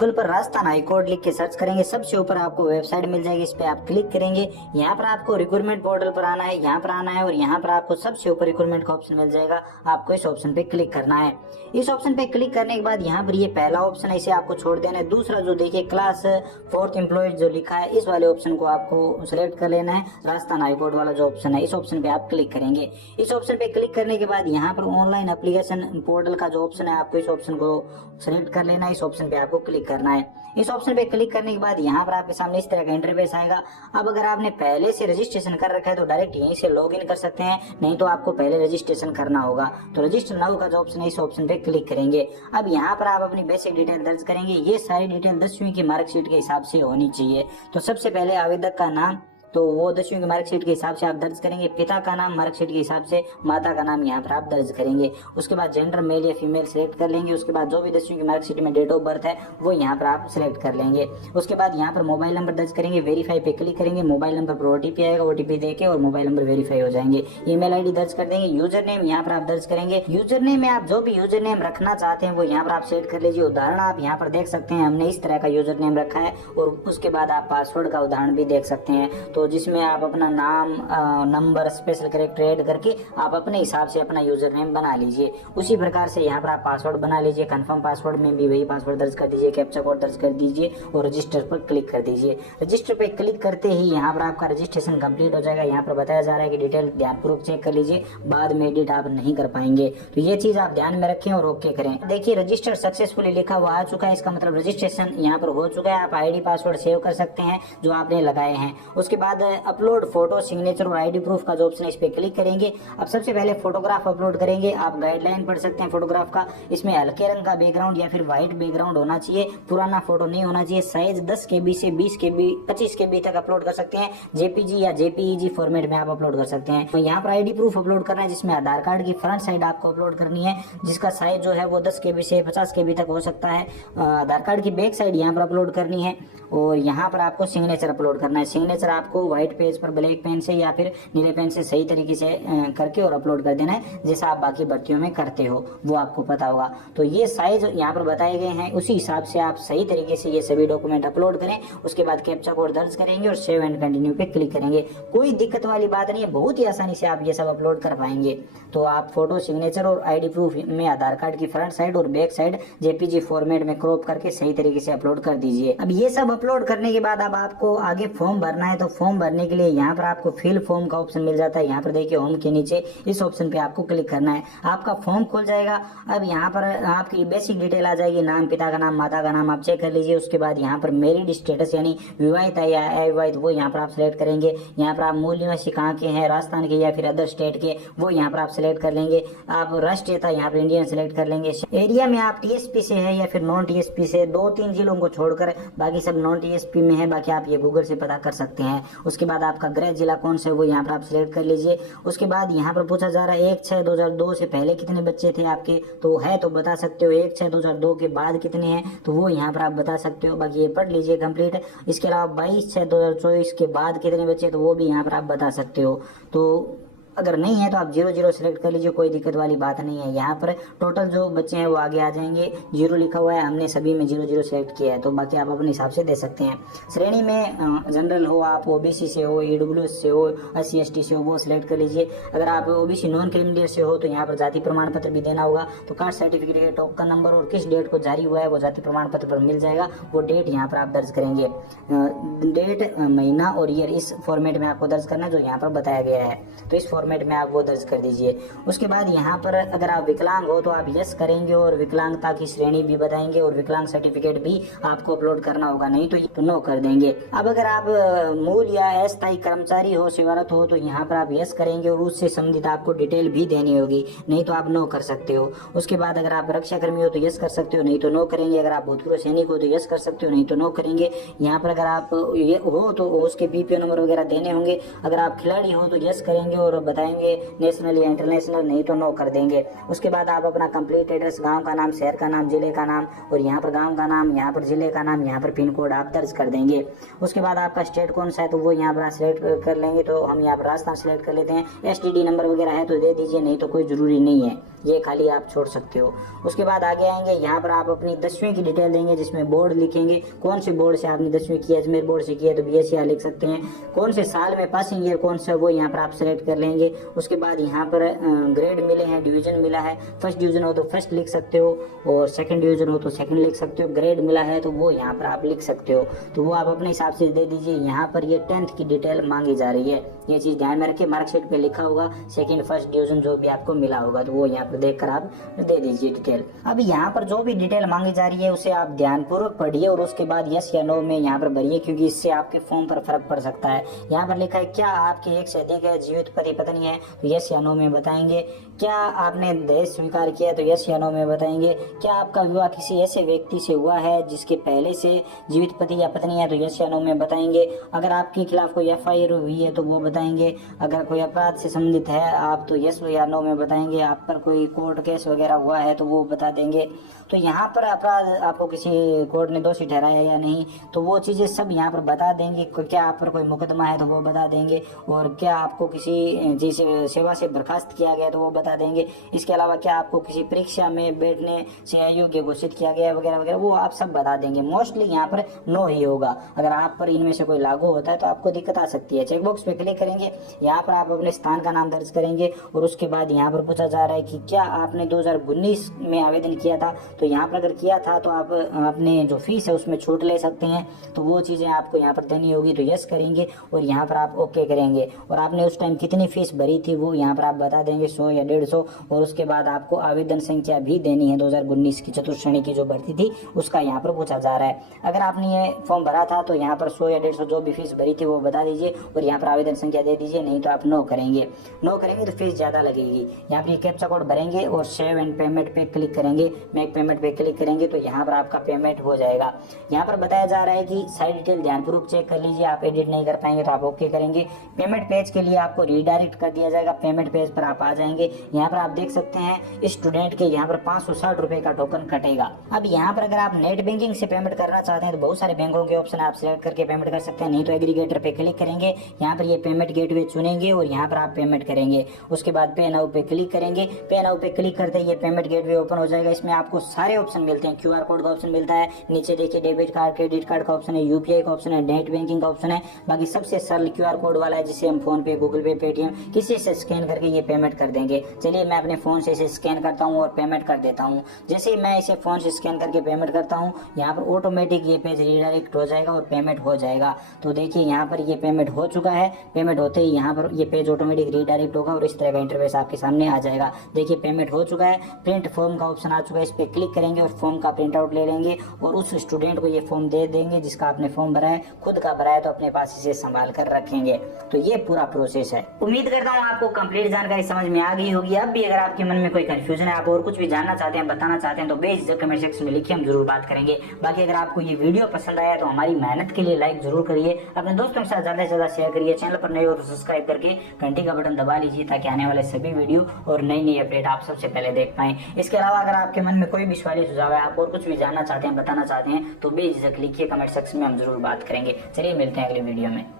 Google पर Rajasthan high court लिख के सर्च करेंगे, सबसे ऊपर आपको वेबसाइट मिल जाएगी। इस पे आप क्लिक करेंगे। यहाँ पर आपको रिक्रूटमेंट पोर्टल पर आना है, यहाँ पर आना है और यहाँ पर आपको सबसे ऊपर रिक्रूटमेंट का ऑप्शन मिल जाएगा। आपको इस ऑप्शन पे क्लिक करना है। इस ऑप्शन पे क्लिक करने के बाद यहाँ पर ये पहला ऑप्शन है, इसे आपको छोड़ देना है। दूसरा जो देखिए क्लास 4th एम्प्लॉयज जो लिखा है, इस वाले ऑप्शन को आपको सिलेक्ट कर लेना है। राजस्थान हाई कोर्ट वाला जो ऑप्शन है, इस ऑप्शन पे आप क्लिक करेंगे। इस ऑप्शन पे क्लिक करने के बाद यहाँ पर ऑनलाइन एप्लीकेशन पोर्टल का जो ऑप्शन है, आपको इस ऑप्शन को सिलेक्ट कर लेना है। इस ऑप्शन पे आपको क्लिक करना है। इस ऑप्शन पे क्लिक करने के बाद यहाँ पर आपके सामने इस तरह का इंटरफेस आएगा। अब अगर आपने पहले से रजिस्ट्रेशन कर रखा है तो डायरेक्ट यहीं से लॉग इन कर सकते हैं, नहीं तो आपको पहले रजिस्ट्रेशन करना होगा। तो रजिस्टर नाउ का जो ऑप्शन है, इस ऑप्शन पे क्लिक करेंगे। अब यहाँ पर आप अपनी बेसिक डिटेल दर्ज करेंगे। ये सारी डिटेल 10वीं की मार्कशीट के हिसाब से होनी चाहिए। तो सबसे पहले आवेदक का नाम, तो वो 10वीं की मार्कशीट के हिसाब से आप दर्ज करेंगे। पिता का नाम मार्कशीट के हिसाब से, माता का नाम यहाँ पर आप दर्ज करेंगे। उसके बाद जेंडर मेल या फीमेल सेलेक्ट कर लेंगे। उसके बाद जो भी 10वीं की मार्कशीट में डेट ऑफ बर्थ है वो यहाँ पर आप सिलेक्ट कर लेंगे। उसके बाद यहाँ पर मोबाइल नंबर दर्ज करेंगे, वेरीफाई पे क्लिक करेंगे। मोबाइल नंबर पर ओटीपी आएगा, ओटीपी देके और मोबाइल नंबर वेरीफाई हो जाएंगे। ईमेल आईडी दर्ज कर देंगे। यूजर नेम यहाँ पर आप दर्ज करेंगे। यूजर नेम में आप जो भी यूजर नेम रखना चाहते हैं वो यहाँ पर आप सेट कर लीजिए। उदाहरण आप यहाँ पर देख सकते हैं, हमने इस तरह का यूजर नेम रखा है। और उसके बाद आप पासवर्ड का उदाहरण भी देख सकते हैं, तो जिसमें आप अपना नाम, नंबर, स्पेशल कैरेक्टर ऐड करके आप अपने हिसाब से अपना यूजर नेम बना लीजिए। उसी प्रकार से यहाँ पर आप पासवर्ड बना लीजिए। कंफर्म पासवर्ड में भी वही पासवर्ड दर्ज कर दीजिए, कैप्चा कोड दर्ज कर दीजिए और रजिस्टर पर क्लिक कर दीजिए। रजिस्टर पर क्लिक करते ही यहाँ पर आपका रजिस्ट्रेशन कंप्लीट हो जाएगा। यहाँ पर बताया जा रहा है कि डिटेल ध्यानपूर्वक चेक कर लीजिए, बाद में एडिट आप नहीं कर पाएंगे। तो ये चीज आप ध्यान में रखें और ओके करें। देखिए रजिस्टर सक्सेसफुली लिखा हुआ आ चुका है, इसका मतलब रजिस्ट्रेशन यहाँ पर हो चुका है। आप आईडी पासवर्ड सेव कर सकते हैं जो आपने लगाए हैं। उसके बाद अपलोड फोटो, सिग्नेचर और आईडी प्रूफ का जो ऑप्शन है, इस पे क्लिक करेंगे। अब सबसे पहले फोटोग्राफ अपलोड करेंगे। आप गाइडलाइन पढ़ सकते हैं फोटोग्राफ का। इसमें हल्के रंग का बैकग्राउंड या फिर व्हाइट बैकग्राउंड होना चाहिए, पुराना फोटो नहीं होना चाहिए। साइज 10 KB से 20 KB 25 KB तक अपलोड कर सकते हैं। जेपीजी या जेपीईजी फॉर्मेट में आप अपलोड कर सकते हैं। तो यहाँ पर आईडी प्रूफ अपलोड करना है, जिसमें आधार कार्ड की फ्रंट साइड आपको अपलोड करनी है, जिसका साइज जो है वो 10 KB से 50 KB तक हो सकता है। आधार कार्ड की बैक साइड यहाँ पर अपलोड करनी है और यहाँ पर आपको सिग्नेचर अपलोड करना है। सिग्नेचर आपको व्हाइट पेज पर ब्लैक पेन से या फिर नीले पेन से सही तरीके से करके और अपलोड कर देना है, जैसा आप बाकी भर्तियों में करते हो, वो आपको पता होगा। तो ये साइज यहाँ पर बताए गए हैं, उसी हिसाब से आप सही तरीके से ये सभी डॉक्यूमेंट अपलोड करें। उसके बाद कैप्चा कोड दर्ज करेंगे और सेव एंड कंटिन्यू पे क्लिक करेंगे। कोई दिक्कत वाली बात नहीं है, बहुत ही आसानी से आप ये सब अपलोड कर पाएंगे। तो आप फोटो, सिग्नेचर और आईडी प्रूफ में आधार कार्ड की फ्रंट साइड और बैक साइड जेपीजी फॉर्मेट में क्रॉप करके सही तरीके से अपलोड कर दीजिए। अब ये सब अपलोड करने के बाद अब आपको आगे फॉर्म भरना है। तो फॉर्म भरने के लिए यहाँ पर आपको फिल फॉर्म का ऑप्शन मिल जाता है। यहाँ पर देखिए होम के नीचे इस ऑप्शन पे आपको क्लिक करना है, आपका फॉर्म खुल जाएगा। अब यहाँ पर आपकी बेसिक डिटेल आ जाएगी, नाम, पिता का नाम, माता का नाम आप चेक कर लीजिए। उसके बाद यहाँ पर मैरिड स्टेटस यानी विवाहित है या अविवाहित, वो यहाँ पर आप सिलेक्ट करेंगे। यहाँ पर आप मूल निवासी कहाँ के हैं, राजस्थान के या फिर अदर स्टेट के, वो यहाँ पर आप सिलेक्ट कर लेंगे। आप राष्ट्रीयता यहाँ पर इंडियन सिलेक्ट कर लेंगे। एरिया में आप टीएसपी से है या फिर नॉन टीएसपी से, 2-3 जिलों को छोड़कर बाकी सब नॉन टीएसपी में है, बाकी आप ये गूगल से पता कर सकते हैं। उसके बाद आपका गृह जिला कौन सा है वो यहाँ पर आप सिलेक्ट कर लीजिए। उसके बाद यहाँ पर पूछा जा रहा है 1/6/2002 से पहले कितने बच्चे थे आपके, तो है तो बता सकते हो। 1/6/2002 के बाद कितने हैं तो वो यहाँ पर आप बता सकते हो, बाकी ये पढ़ लीजिए कंप्लीट। इसके अलावा 22/6/2024 के बाद कितने बच्चे, तो वो भी यहाँ पर आप बता सकते हो। तो अगर नहीं है तो आप 0 सिलेक्ट कर लीजिए, कोई दिक्कत वाली बात नहीं है। यहाँ पर टोटल जो बच्चे हैं वो आगे आ जाएंगे। 0 लिखा हुआ है, हमने सभी में 0 सिलेक्ट किया है, तो बाकी आप अपने हिसाब से दे सकते हैं। श्रेणी में जनरल हो, आप ओबीसी से हो, ईडब्ल्यूएस से हो, SC/ST से हो, वो सिलेक्ट कर लीजिए। अगर आप ओबीसी नॉन क्रिमिनल से हो तो यहाँ पर जाति प्रमाण पत्र भी देना होगा। तो कास्ट सर्टिफिकेट के टॉप का नंबर और किस डेट को जारी हुआ है वो जाति प्रमाण पत्र पर मिल जाएगा। वो डेट यहाँ पर आप दर्ज करेंगे, डेट, महीना और ईयर इस फॉर्मेट में आपको दर्ज करना है जो यहाँ पर बताया गया है। तो इस फॉर्मेट में आप वो दर्ज कर दीजिए। उसके बाद यहाँ पर अगर आप विकलांग हो तो आप यस करेंगे और विकलांगता की श्रेणी भी बताएंगे और विकलांग सर्टिफिकेट भी आपको अपलोड करना होगा, नहीं तो नो कर देंगे। अब अगर आप मूल या अस्थायी कर्मचारी हो, सेवारत हो, तो यहाँ पर आप यस करेंगे और उससे संबंधित आपको डिटेल भी देनी होगी, नहीं तो आप नो कर सकते हो। उसके बाद अगर आप रक्षा कर्मी हो तो यस कर सकते हो, नहीं तो नो करेंगे। अगर आप भूतपूर्व सैनिक हो तो यस कर सकते हो, नहीं तो नो करेंगे। यहाँ पर अगर आप हो तो उसके PPO नंबर वगैरह देने होंगे। अगर आप खिलाड़ी हो तो यस करेंगे और बताएंगे, नेशनल या इंटरनेशनल, नहीं तो नो कर देंगे। उसके बाद आप अपना कंप्लीट एड्रेस, गांव का नाम, शहर का नाम, जिले का नाम और यहाँ पर गांव का नाम, यहाँ पर जिले का नाम, यहाँ पर पिन कोड आप दर्ज कर देंगे। उसके बाद आपका स्टेट कौन सा है तो वो यहाँ पर सिलेक्ट कर लेंगे। तो हम यहाँ पर राजस्थान सिलेक्ट कर लेते हैं। STD नंबर वगैरह है तो दे दीजिए, नहीं तो कोई ज़रूरी नहीं है, ये खाली आप छोड़ सकते हो। उसके बाद आगे आएंगे, यहाँ पर आप अपनी 10वीं की डिटेल देंगे, जिसमें बोर्ड लिखेंगे, कौन से बोर्ड से आपने 10वीं की है। अजमेर बोर्ड से की है तो BSc लिख सकते हैं। कौन से साल में पासिंग ईयर कौन सा वो यहाँ पर आप सेलेक्ट कर लेंगे। उसके बाद यहाँ पर ग्रेड मिले हैं, डिवीजन मिला है, फर्स्ट डिवीजन हो तो फर्स्ट लिख सकते हो और सेकंड डिवीजन हो तो सेकंड लिख सकते हो। ग्रेड मिला है तो वो यहाँ पर आप लिख सकते हो, तो वो आप अपने हिसाब से दे दीजिए। यहाँ पर ये 10th की डिटेल मांगी जा रही है, ये चीज़ ध्यान में रखिए। मार्कशीट पे लिखा होगा सेकंड, फर्स्ट डिवीजन जो भी आपको मिला होगा तो वो यहाँ पर देखकर आप दे दीजिए डिटेल। अब यहाँ पर जो भी डिटेल मांगी जा रही है उसे आप ध्यानपूर्वक पढ़िए और उसके बाद यस या नो में यहाँ पर भरिए, क्योंकि इससे आपके फॉर्म पर फर्क पड़ सकता है। यहाँ पर लिखा है क्या आपके एक से अधिक है जीवित पति पत्नी है तो यस या नो में बताएंगे। क्या आपने दहेज स्वीकार किया तो यस या नो में बताएंगे। क्या आपका विवाह किसी ऐसे व्यक्ति से हुआ है जिसके पहले से जीवित पति या पत्नी है तो यस या नो में बताएंगे। अगर आपके खिलाफ कोई FIR हुई है तो वो बताएंगे। अगर कोई अपराध से संबंधित है आप तो यस या नो में बताएंगे। आप पर कोई कोर्ट केस वगैरह हुआ है तो वो बता देंगे। तो यहाँ पर अपराध आपको किसी कोर्ट ने दोषी ठहराया या नहीं तो वो चीज़ें सब यहाँ पर बता देंगे। क्या आप पर कोई मुकदमा है तो वो बता देंगे, और क्या आपको किसी चीज सेवा से बर्खास्त किया गया तो वो बता देंगे। इसके अलावा क्या आपको किसी परीक्षा में बैठने से अयोग्य घोषित किया गया वगैरह वगैरह वो आप सब बता देंगे। मोस्टली यहाँ पर नो ही होगा। अगर आप पर इनमें से कोई लागू होता है तो आपको दिक्कत आ सकती है। चेकबॉक्स पे क्लिक करेंगे, यहाँ पर आप अपने स्थान का नाम दर्ज करेंगे और उसके बाद यहाँ पर पूछा जा रहा है कि क्या आपने 2019 में आवेदन किया था। तो यहाँ पर अगर किया था तो आप अपने जो फीस है उसमें छूट ले सकते हैं, तो वो चीज़ें आपको यहाँ पर देनी होगी। तो यस करेंगे और यहाँ पर आप ओके करेंगे और आपने उस टाइम कितनी फीस भरी थी वो यहाँ पर आप बता देंगे, 100 या 150। और उसके बाद आपको आवेदन संख्या भी देनी है 2019 की चतुर्थ श्रेणी की जो भर्ती थी उसका यहाँ पर पूछा जा रहा है। अगर आपने ये फॉर्म भरा था तो यहाँ पर 100 या 150 जो भी फीस भरी थी वो बता दीजिए और यहाँ पर आवेदन संख्या दे दीजिए, नहीं तो आप नो करेंगे। नो करेंगे तो फीस ज़्यादा लगेगी। यहाँ पर ये कैप्चा कोड भरेंगे और सेव एंड पेमेंट पे क्लिक करेंगे। मेक पेमेंट पे क्लिक करेंगे तो यहाँ पर आपका पेमेंट हो जाएगा। यहाँ पर बताया जा रहा है कि सारी डिटेल ध्यानपूर्वक चेक कर लीजिए, आप एडिट नहीं कर पाएंगे तो आप ओके करेंगे। पेमेंट पेज के लिए आपको रीडायरेक्ट कर दिया जाएगा। पेमेंट पेज पर आप आ जाएंगे। यहाँ पर आप देख सकते हैं स्टूडेंट के यहाँ पर 560 रुपए का टोकन कटेगा। अब यहाँ पर अगर आप नेट बैंकिंग से पेमेंट करना चाहते हैं तो बहुत सारे बैंकों के ऑप्शन आप सिलेक्ट करके पेमेंट कर सकते हैं, नहीं तो एग्रीगेटर पे क्लिक करेंगे। यहाँ पर ये पेमेंट गेटवे चुनेंगे और यहाँ पर आप पेमेंट करेंगे। उसके बाद पे नाउ पे क्लिक करेंगे। पे नाउ पे क्लिक करते ही ये पेमेंट गेटवे ओपन हो जाएगा। इसमें आपको सारे ऑप्शन मिलते हैं। QR कोड का ऑप्शन मिलता है, नीचे देखिए डेबिट कार्ड क्रेडिट कार्ड का ऑप्शन है, UPI का ऑप्शन है, नेट बैंकिंग का ऑप्शन है। बाकी सबसे सरल QR कोड वाला है जिसे हम फोन पे, गूगल पे, पेटीएम किसी से स्कैन करके ये पेमेंट कर देंगे। चलिए मैं अपने फोन से इसे स्कैन करता हूँ और पेमेंट कर देता हूँ। जैसे ही मैं इसे फोन से स्कैन करके पेमेंट करता हूँ यहाँ पर ऑटोमेटिक ये पेज रीडायरेक्ट हो जाएगा और पेमेंट हो जाएगा। तो देखिए यहाँ पर ये पेमेंट हो चुका है। पेमेंट होते ही यहाँ पर ये पेज ऑटोमेटिक रीडायरेक्ट होगा और इस तरह का इंटरफेस आपके सामने आ जाएगा। देखिए पेमेंट हो चुका है। प्रिंट फॉर्म का ऑप्शन आ चुका है, इस पर क्लिक करेंगे और फॉर्म का प्रिंट आउट ले लेंगे और उस स्टूडेंट को ये फॉर्म दे देंगे जिसका आपने फॉर्म भरा है। खुद का भरा है तो अपने पास इसे संभाल कर रखेंगे। तो ये पूरा प्रोसेस है। उम्मीद करता हूँ आपको कंप्लीट जानकारी समझ में आ गई होगी। अब भी अगर आपके मन में कोई कंफ्यूजन है, आप और कुछ भी जानना चाहते हैं, बताना चाहते हैं तो बेझिझक कमेंट सेक्शन में लिखिए, हम जरूर बात करेंगे। बाकी अगर आपको ये वीडियो पसंद आया तो हमारी मेहनत के लिए लाइक जरूर करिए, अपने दोस्तों के साथ ज्यादा से ज्यादा शेयर करिए। चैनल पर नए हो तो सब्सक्राइब करके घंटी का बटन दबा लीजिए ताकि आने वाले सभी वीडियो और नई नई अपडेट आप सबसे पहले देख पाएं। इसके अलावा अगर आपके मन में कोई भी सवाल सुझाव है, आप और कुछ भी जानना चाहते हैं, बताना चाहते हैं तो बेझिझक लिखिए कमेंट सेक्शन में, हम जरूर बात करेंगे। चलिए मिलते हैं अगले वीडियो में।